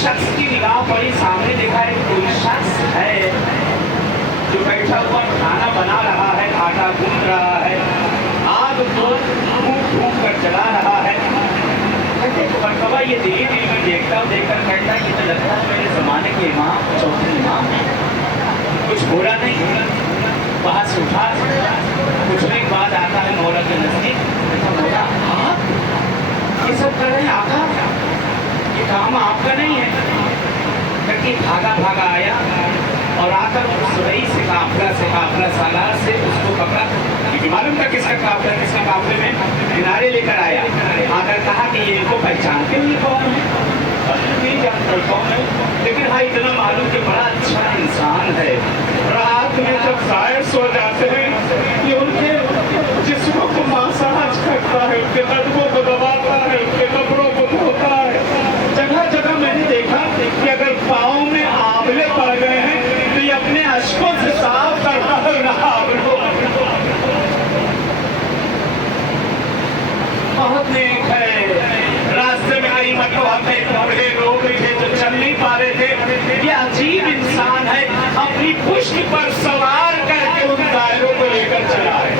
शख्स की निगाह पड़ी, सामने देखा है कोई शख्स है जो बैठा हुआ खाना बना रहा है, आटा गूंथ रहा है, आग को फूंक फूंक कर जला रहा है। कहते मरतबा ये धीरे धीरे मैं देखता हूँ, देखकर कहता है कि तो लगता है मेरे ज़माने के इमाम, चौथे इमाम है, कुछ बोला नहीं। वहाँ से उठा, उठने के बाद आता है मौला के नज़दीक, बोला आप ये सब कर रहे हैं, आका ये काम आपका नहीं है। करके भागा भागा आया और आकर उस रईस से काफिला सालार से उसको पकड़ा, क्योंकि मालूम था किसका काफिला, किसके काफिले में किनारे लेकर आया। आकर कहा कि ये इनको पहचानते हो, ये कौन है? नहीं जानता कौन है, लेकिन हाँ इतना मालूम कि बड़ा अच्छा इंसान है। रात में जब शायर सो जाते हैं, ये उनके जिस्मों को मसाज करता है, उनके कदमों को दबाता है, उनके कपड़ों को धोता है। जगह जगह मैंने देखा कि अगर पाँव में आंवले पड़ गए हैं तो ये अपने अश्कों से साफ करता है आंवलों। बहुत नेक है। रास्ते में कई मरतबा में बूढ़े लोग थे जो चल नहीं पा रहे थे, ये अजीब इंसान है, अपनी पुष्ट पर सवार करके उन दायरों को लेकर चला है।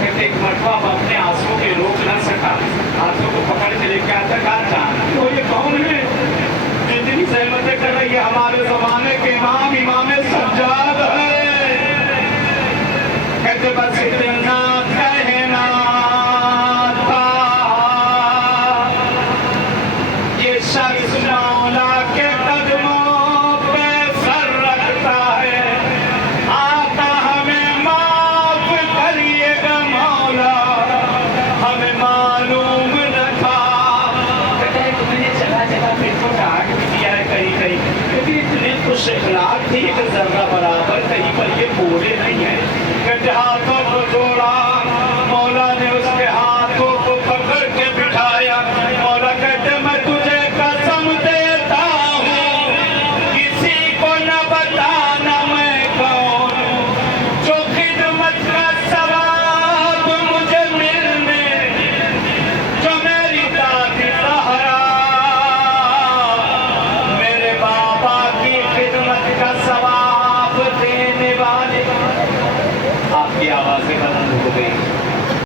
कहते एक मरतबा अपने आंसुओं के रोक न सका, हाथों को पकड़ के लेके आता, कहा जानते हो ये कौन है? जितनी सहमतें कर रही है हमारे जमाने के इमाम, इमाम सज्जाद है। कहते बस इतना कहना था, ये शख्स मौला के कदमों पे सर रखता है, आका हमें माफ करिएगा मौला, हमें मालूम न था। कहते हैं कि मैंने जगह जगह फिर तो डांट भी दिया है कहीं कहीं, लेकिन इतने खुश इखलाक थी कि जर्रा बराबर